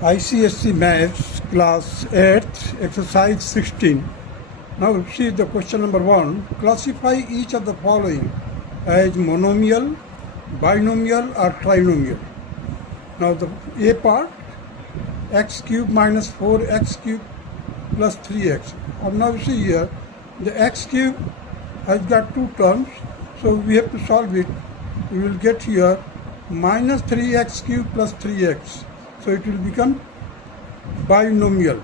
ICSE Maths Class 8 Exercise 16. Now see the question number 1. Classify each of the following as monomial, binomial or trinomial. Now the A part, x cube minus 4x cube plus 3x. And now see here, the x cube has got two terms, so we have to solve it. We will get here minus 3x cube plus 3x. So it will become binomial.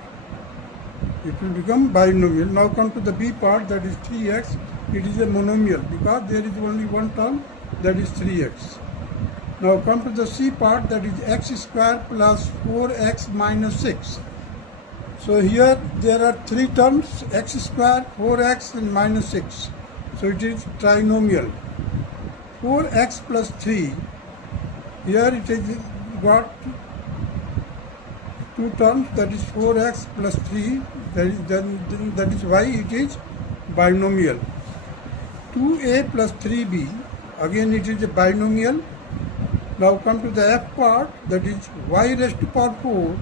It will become binomial. Now come to the B part, that is 3x. It is a monomial because there is only one term, that is 3x. Now come to the C part, that is x square plus 4x minus 6. So here there are three terms, x square, 4x and minus 6. So it is trinomial. 4x plus 3. Here it is got two terms, that is 4x plus 3, that is why it is binomial. 2a plus 3b, again it is a binomial. Now come to the F part, that is y raised to power 4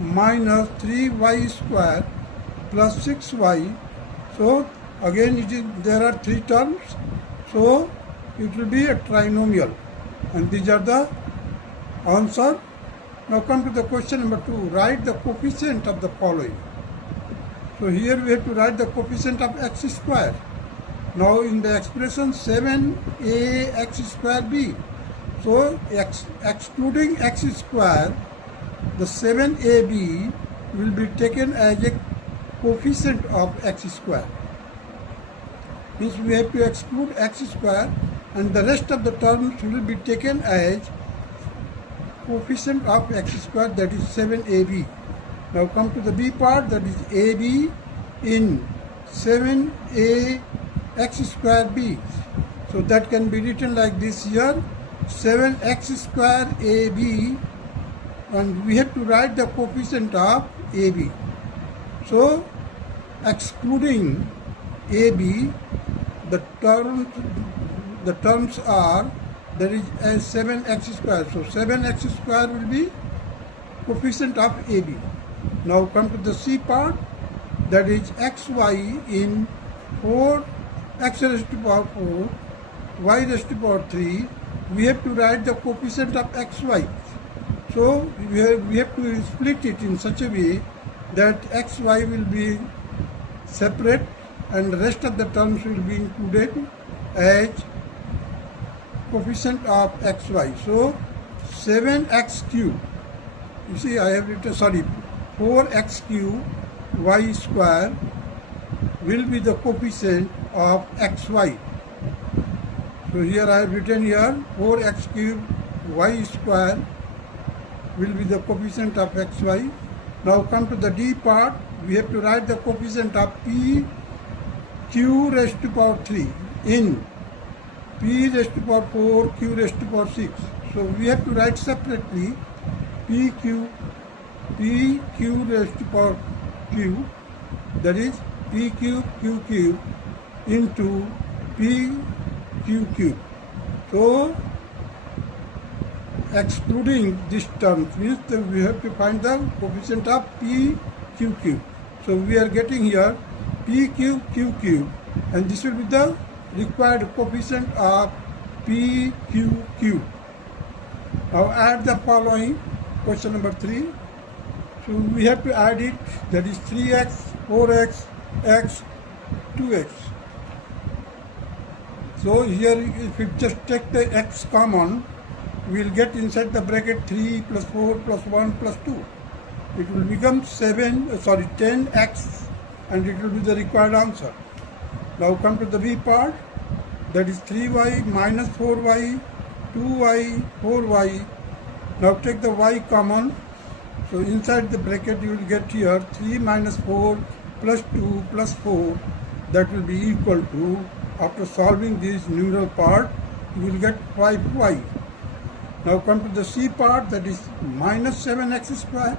minus 3y square plus 6y. So again it is, there are three terms, so it will be a trinomial, and these are the answer. Now come to the question number 2. Write the coefficient of the following. So here we have to write the coefficient of x square. Now in the expression 7a x square b. So excluding x square, the 7ab will be taken as a coefficient of x square. Means we have to exclude x square and the rest of the terms will be taken as coefficient of x square, that is 7ab. Now come to the B part, that is ab in 7a x square b. So that can be written like this here, 7x square ab, and we have to write the coefficient of ab. So excluding ab, the terms are, there is a 7x square. So 7x square will be coefficient of AB. Now come to the C part, that is xy in 4x raised to power 4, y raised to power 3. We have to write the coefficient of xy. So we have to split it in such a way that xy will be separate and the rest of the terms will be included as coefficient of xy. So 7x cube, you see I have written, 4x cube y square will be the coefficient of xy. So here I have written here 4x cube y square will be the coefficient of xy. Now come to the D part, we have to write the coefficient of p q raised to power 3 in p raised to power 4, q raised to power 6. So we have to write separately pq raised to power q, that is p cube q cube into p q cube. So excluding this term means that we have to find the coefficient of p q cube. So we are getting here p cube q cube, and this will be the required coefficient of p q cube. Now add the following, question number 3. So we have to add it, that is 3x, 4x, x, 2x. So here if we just take the x common, we will get inside the bracket 3 plus 4 plus 1 plus 2. It will become 10x, and it will be the required answer. Now come to the B part, that is 3y minus 4y, 2y, 4y. Now take the y common. So inside the bracket you will get here 3 minus 4 plus 2 plus 4. That will be equal to, after solving this numeral part, you will get 5y. Now come to the C part, that is minus 7x square,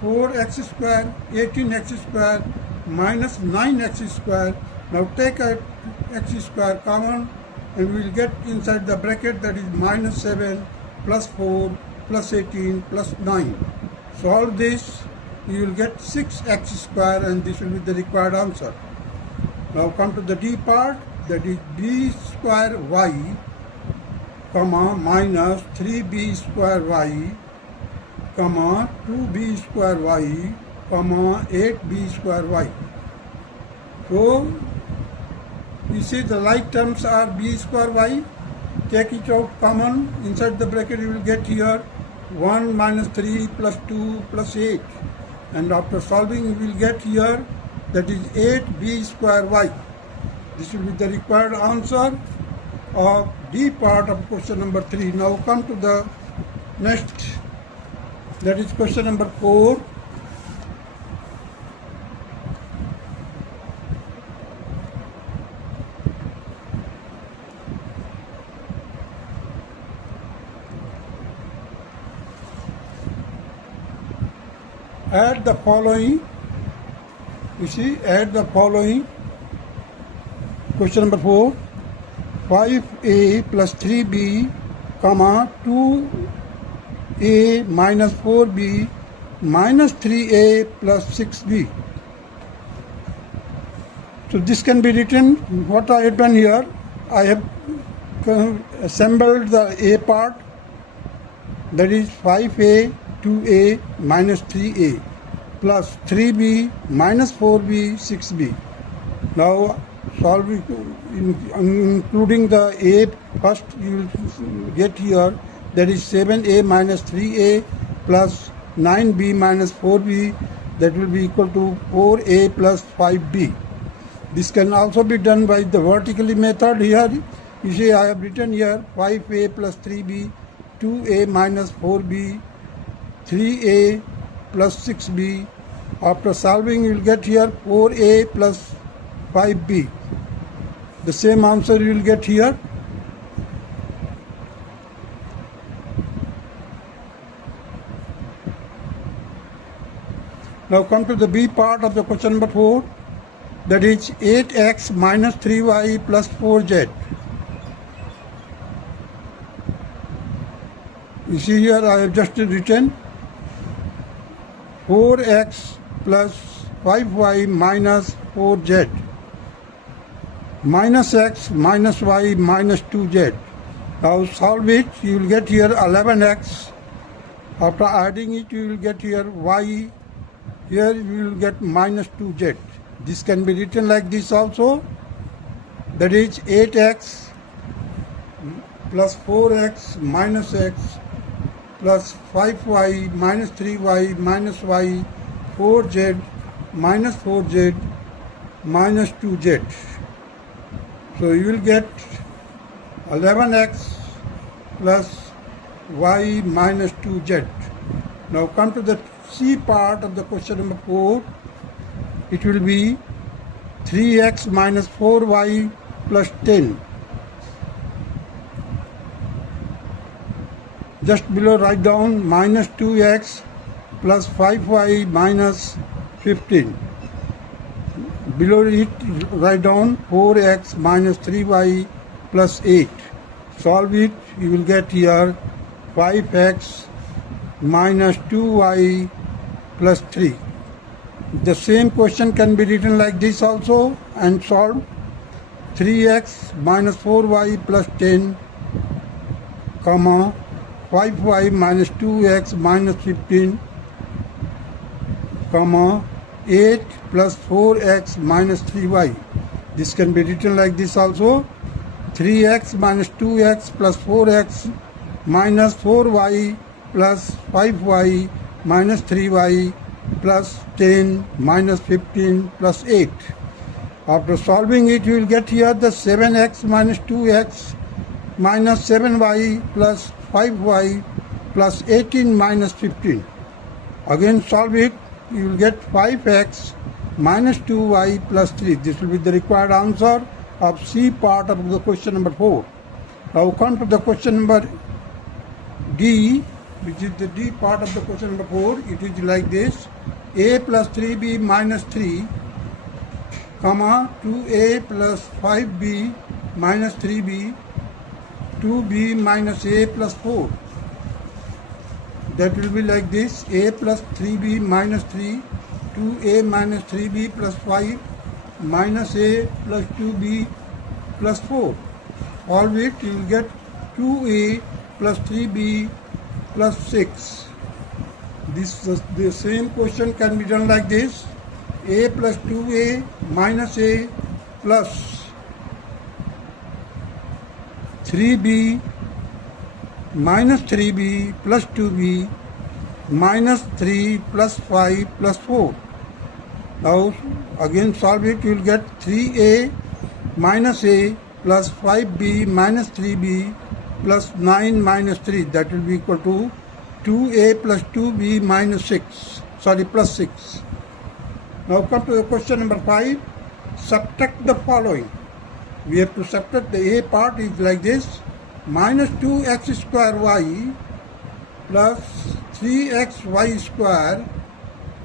4x square, 18x square, minus 9x square. Now take a x square common and we will get inside the bracket, that is minus 7 plus 4 plus 18 plus 9. solve this, you will get 6x square, and this will be the required answer. Now come to the D part, that is b square y, comma, minus 3b square y, comma, 2b square y, comma, 8b square y. So, you see the like terms are b square y, take it out common, inside the bracket you will get here 1 minus 3 plus 2 plus 8, and after solving you will get here, that is 8b square y. This will be the required answer of D part of question number 3. Now come to the next, that is question number 4. Add the following, you see, add the following. Question number 4, 5a plus 3b, comma, 2a minus 4b minus 3a plus 6b. So this can be written, what I have done here, I have assembled the a part, that is 5a, 2a minus 3a plus 3b minus 4b, 6b. Now solving, including the a first, you will get here, that is 7a minus 3a plus 9b minus 4b, that will be equal to 4a plus 5b. This can also be done by the vertically method. Here you see I have written here 5a plus 3b, 2a minus 4b, 3a plus 6b. After solving you will get here 4a plus 5b. The same answer you will get here. Now come to the B part of the question number 4, that is 8x minus 3y plus 4z. You see here I have just written 4x plus 5y minus 4z, minus x minus y minus 2z. Now solve it, you will get here 11x. After adding it you will get here y. Here you will get minus 2z. This can be written like this also, that is 8x plus 4x minus x plus 5y minus 3y minus y, 4z minus 4z minus 2z. So you will get 11x plus y minus 2z. Now come to the C part of the question number 4. It will be 3x minus 4y plus 10. Just below write down minus 2x plus 5y minus 15. Below it write down 4x minus 3y plus 8. Solve it, you will get here 5x minus 2y plus 3. The same question can be written like this also and solved. 3x minus 4y plus 10, comma, 5y minus 2x minus 15, comma, 8 plus 4x minus 3y. This can be written like this also. 3x minus 2x plus 4x minus 4y plus 5y minus 3y plus 10 minus 15 plus 8. After solving it, you will get here the 7x minus 2x minus 7y plus 5y plus 18 minus 15. Again solve it, you will get 5x minus 2y plus 3. This will be the required answer of C part of the question number 4. Now come to the question number D, which is the D part of the question number 4. It is like this: a plus 3b minus 3, comma, 2a plus 5b minus 3b, 2b minus a plus 4. that will be like this: a plus 3b minus 3, 2a minus 3b plus 5, minus a plus 2b plus 4. All it, you will get 2a plus 3b plus 6. The same question can be done like this: a plus 2a minus a plus 3b minus 3b plus 2b minus 3 plus 5 plus 4. Now again solve it, you will get 3a minus a plus 5b minus 3b plus 9 minus 3, that will be equal to 2a plus 2b minus 6, plus 6. Now come to the question number 5. Subtract the following. We have to subtract. The a part is like this: minus 2x square y plus 3xy square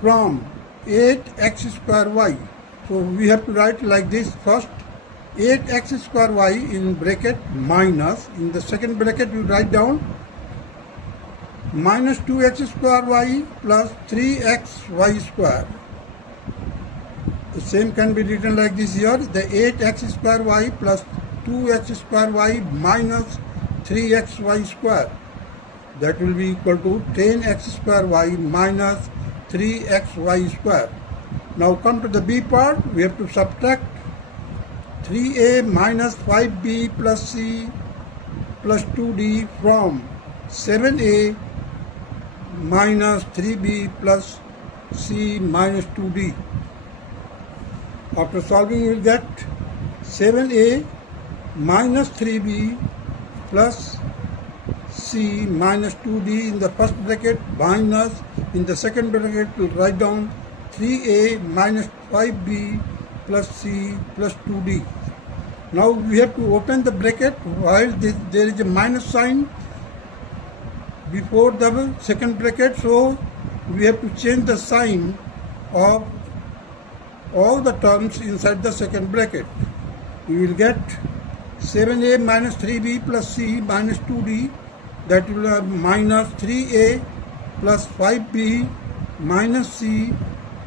from 8x square y. So we have to write like this: first 8x square y in bracket minus, in the second bracket you write down minus 2x square y plus 3xy square. The same can be written like this here: the 8x square y plus 2x square y minus 3xy square, that will be equal to 10x square y minus 3xy square. Now come to the b part. We have to subtract 3a minus 5b plus c plus 2d from 7a minus 3b plus c minus 2d. After solving, you will get 7a minus 3b plus c minus 2d in the first bracket, minus in the second bracket we will write down 3a minus 5b plus c plus 2d. Now we have to open the bracket while there is a minus sign before the second bracket, so we have to change the sign of all the terms inside the second bracket. We will get 7a minus 3b plus c minus 2d, that will have minus 3a plus 5b minus c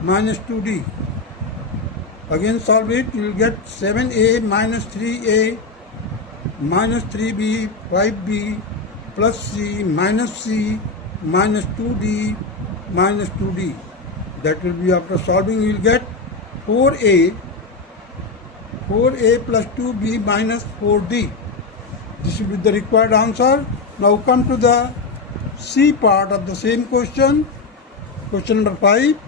minus 2d. Again solve it, you will get 7a minus 3a minus 3b 5b plus c minus 2d minus 2d. That will be, after solving, you will get 4a plus 2b minus 4d. This will be the required answer. Now come to the C part of the same question. Question number 5.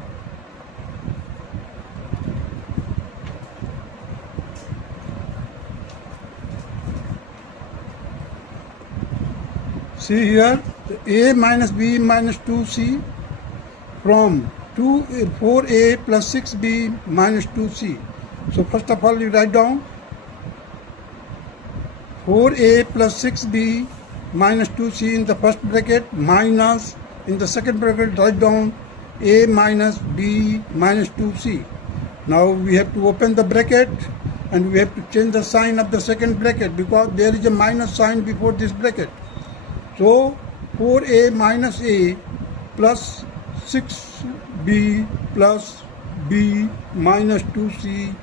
See here, a minus b minus 2c from 4a plus 6b minus 2c. So first of all, you write down 4a plus 6b minus 2c in the first bracket, minus in the second bracket write down a minus b minus 2c. Now we have to open the bracket and we have to change the sign of the second bracket because there is a minus sign before this bracket. So 4a minus a plus 6b plus b minus 2c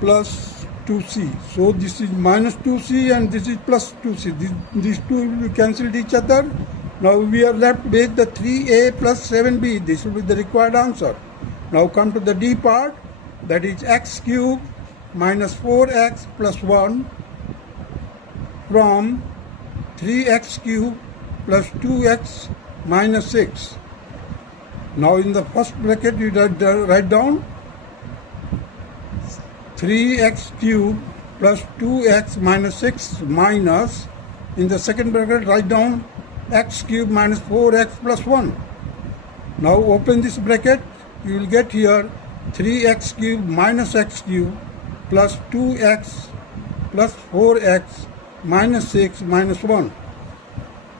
plus 2c. So this is minus 2c and this is plus 2c. These two will be cancelled each other. Now we are left with the 3a plus 7b. This will be the required answer. Now come to the D part, that is x cubed minus 4x plus 1 from 3x cubed plus 2x minus 6. Now in the first bracket you write down 3x cubed plus 2x minus 6 minus, in the second bracket write down x cubed minus 4x plus 1. Now open this bracket, you will get here 3x cubed minus x cubed plus 2x plus 4x minus 6 minus 1.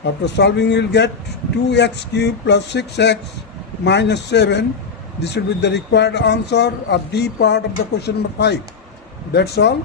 After solving, you will get 2x cubed plus 6x minus 7. This will be the required answer of D part of the question number 5. That's all.